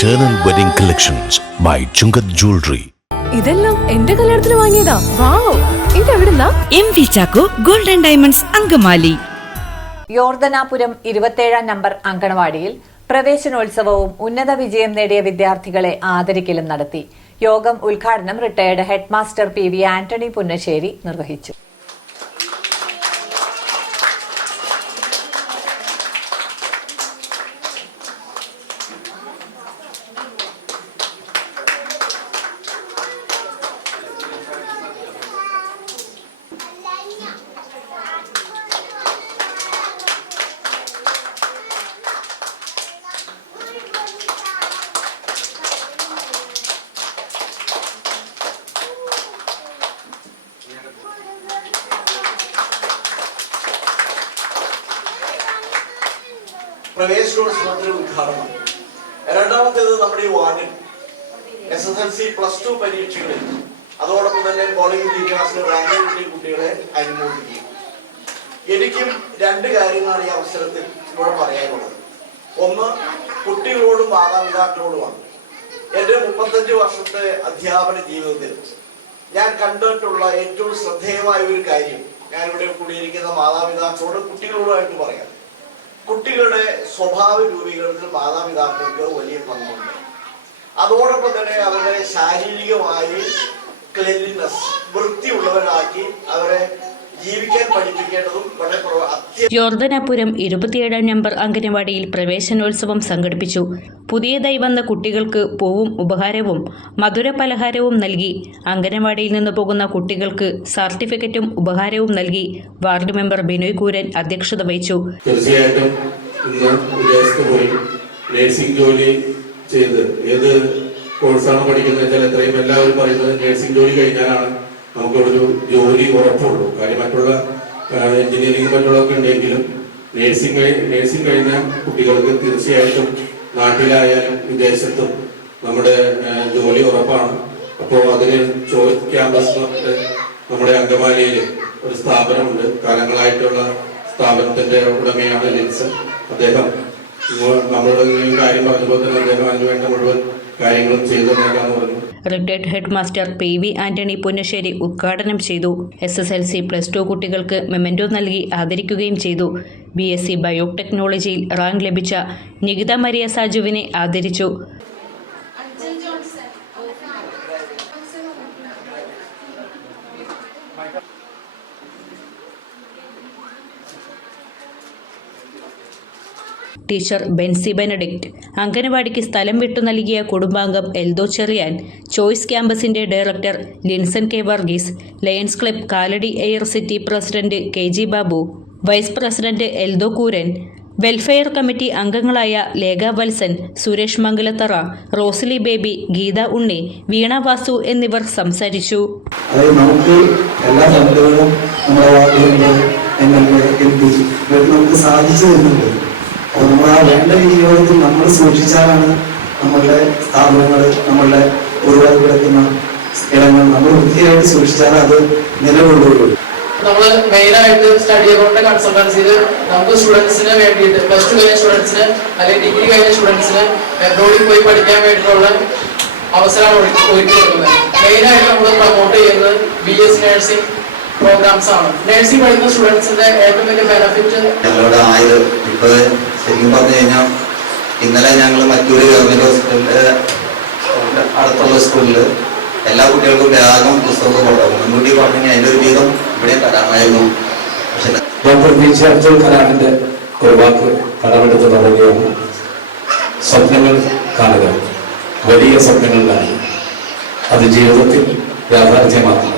Eternal Wedding Collections by Chungat Jewelry. ഇതെല്ലാം എന്റെ കല്യാണത്തിന് വാങ്ങിയതാ. Wow ഇതെവിടുന്നാ M V Chacko golden diamonds Angamaly. Yordanapuram ഇരുപത്തേഴാം നമ്പർ അങ്കണവാടിയിൽ പ്രവേശനോത്സവവും ഉന്നത വിജയം നേടിയ വിദ്യാർത്ഥികളെ ആദരിക്കലും നടത്തി. യോഗം ഉദ്ഘാടനം retired headmaster P V Antony Punnassery നിർവഹിച്ചു. പ്രവേശനോത്സവത്തിന്റെ ഉദ്ഘാടനം രണ്ടാമത്തേത് നമ്മുടെ ഈ വാർഡിൽ S S L C plus two പരീക്ഷകളിൽ അതോടൊപ്പം തന്നെ കോളേജ് വിദ്യാഭ്യാസത്തിൽ റാങ്ക് കിട്ടിയ കുട്ടികളെ അനുമോദിക്കുകയും എനിക്കും രണ്ട് കാര്യങ്ങളാണ് ഈ അവസരത്തിൽ ഇവിടെ പറയാനുള്ളത്. ഒന്ന് കുട്ടികളോടും മാതാപിതാക്കളോടുമാണ്. എന്റെ മുപ്പത്തഞ്ച് വർഷത്തെ അധ്യാപന ജീവിതത്തിൽ ഞാൻ കണ്ടിട്ടുള്ള ഏറ്റവും ശ്രദ്ധേയമായ ഒരു കാര്യം ഞാൻ ഇവിടെ കൂടിയിരിക്കുന്ന മാതാപിതാക്കളോടും കുട്ടികളോടുമായിട്ട് പറയാം. സ്വഭാവ രൂപീകരണത്തിൽ മാതാപിതാക്കൾക്ക് വലിയ പങ്കുണ്ട്. അതോടൊപ്പം തന്നെ അവരെ ശാരീരികമായി ക്ലെൻലിനെസ് വൃത്തിയുള്ളവരാക്കി അവരെ ജീവിക്കാൻ പഠിപ്പിക്കേണ്ടതും വളരെ പ്രവ- അത്യ യോർദനാപുരം ഇരുപത്തിയേഴാം നമ്പർ അംഗനവാടിയിൽ പ്രവേശനോത്സവം സംഘടിപ്പിച്ചു. പുതിയതായി വന്ന കുട്ടികൾക്ക് പൂവും ഉപഹാരവും മധുര പലഹാരവും നൽകി. അംഗനവാടിയിൽ നിന്ന് പോകുന്ന കുട്ടികൾക്ക് സർട്ടിഫിക്കറ്റും ഉപഹാരവും നൽകി. വാർഡ് മെമ്പർ ബിനോയ് കൂരൻ അധ്യക്ഷത വഹിച്ചു. തീർച്ചയായിട്ടും ഇന്ന് വിദേശത്ത് പോയി നേഴ്സിംഗ് ജോലി ചെയ്ത് ഏത് കോഴ്സാണ് പഠിക്കുന്നത് വെച്ചാൽ എത്രയും എല്ലാവരും പറയുന്നത് നേഴ്സിംഗ് ജോലി കഴിഞ്ഞാലാണ് നമുക്കൊരു ജോലി ഉറപ്പുള്ളൂ. കാര്യം മറ്റുള്ള എഞ്ചിനീയറിംഗ് മറ്റുള്ളതൊക്കെ ഉണ്ടെങ്കിലും നേഴ്സിംഗ് നേഴ്സിംഗ് കഴിഞ്ഞ കുട്ടികൾക്ക് തീർച്ചയായിട്ടും നാട്ടിലായാലും വിദേശത്തും നമ്മുടെ ജോലി ഉറപ്പാണ്. അപ്പോൾ അതിന് ചോയ്സ് ക്യാമ്പസ് നമ്മുടെ അങ്കമാലിയിൽ ഒരു സ്ഥാപനമുണ്ട്. കാലങ്ങളായിട്ടുള്ള സ്ഥാപനത്തിന്റെ ഉടമയാണ് ലിൻസൺ. അദ്ദേഹം നമ്മളോട് കാര്യം പറഞ്ഞപ്പോൾ തന്നെ അദ്ദേഹം അതിനുവേണ്ട മുഴുവൻ കാര്യങ്ങളും ചെയ്തു തന്നേക്കാന്ന് പറഞ്ഞു. Retired head master P V Antony Punnassery ഉദ്ഘാടനം ചെയ്തു. S S L C plus two കുട്ടികൾക്ക് മെമന്റോ നൽകി ആദരിക്കുകയും ചെയ്തു. ബി എസ് സി ബയോടെക്നോളജിയിൽ റാങ്ക് ലഭിച്ച നികിത മരിയ സാജുവിനെ ആദരിച്ചു. ടീച്ചർ ബെൻസി ബെനഡിക്റ്റ്. അംഗനവാടിക്ക് സ്ഥലം വിട്ടു നൽകിയ കുടുംബാംഗം Eldho Cherian choice ക്യാമ്പസിന്റെ director Linson K Varghese lions club Kalady air city president K G Babu vice president Eldho Kooran welfare committee അംഗങ്ങളായ ലേഖ വത്സൻ സുരേഷ് മംഗലത്തറ റോസ്ലി ബേബി ഗീത ഉണ്ണി വീണ വാസു എന്നിവർ സംസാരിച്ചു. എല്ലാ നമുക്ക് സാധിച്ചു തരുന്നുണ്ട്. നമ്മൾ ആ വേണ്ട രീതിയോടത്തിൽ നമ്മൾ സൂക്ഷിച്ചാലാണ് നമ്മളുടെ സ്ഥാപനങ്ങൾ നമ്മളുടെ ഒരുപാട് കിടക്കുന്ന ഇടങ്ങൾ നമ്മൾ വൃത്തിയായിട്ട് സൂക്ഷിച്ചാൽ അത് നിലകൊള്ളുകയുള്ളൂ. നമ്മൾ മെയിൻ ആയിട്ട് സ്റ്റഡി അക്കൗണ്ട് കൺസൾട്ടൻസിയിൽ നമുക്ക് സ്റ്റുഡൻസിന് വേണ്ടിയിട്ട് പ്ലസ് ടു കഴിഞ്ഞ സ്റ്റുഡൻസിന് അല്ലെങ്കിൽ ഡിഗ്രി കഴിഞ്ഞ സ്റ്റുഡൻസിന് എബ്രോഡിൽ പോയി പഠിക്കാൻ വേണ്ടിയിട്ടുള്ള അവസരമാണ് ഒരുക്കി കൊടുക്കുന്നത് മെയിൻ ആയിട്ട് നമ്മൾ പ്രൊമോട്ട് ചെയ്യുന്നത് ബി എസ് നഴ്സിംഗ് പ്രോഗ്രാംസ് ആണ് നഴ്സിംഗ് പഠിക്കുന്ന സ്റ്റുഡൻസിന്റെ ഏറ്റവും വലിയ ബെനഫിറ്റ് ഞങ്ങളുടെ ആയത് ഇപ്പൊ ശരിക്കും പറഞ്ഞു കഴിഞ്ഞാൽ ഇന്നലെ ഞങ്ങൾ മറ്റൊരു ഗവൺമെന്റ് ഹോസ്പിറ്റലിൽ അടുത്തുള്ള സ്കൂളിൽ എല്ലാ കുട്ടികൾക്കും ബാഗും പുസ്തകവും കൊണ്ടു മുൻകൂട്ടി പറഞ്ഞെങ്കിൽ അതിന്റെ ഒരു വീതം ഇവിടെ തരാമായിരുന്നു. പക്ഷെ ഡോക്ടർ പി ജെ അബ്ദുൽ കലാമിന്റെ ഒരു വാക്ക് കടമെടുത്ത് പറയുകയാണ് സ്വപ്നങ്ങൾ കാണുക. വലിയ സ്വപ്നങ്ങൾ കാണുക. അത് ജീവിതത്തിൽ യാഥാർത്ഥ്യമാക്കുക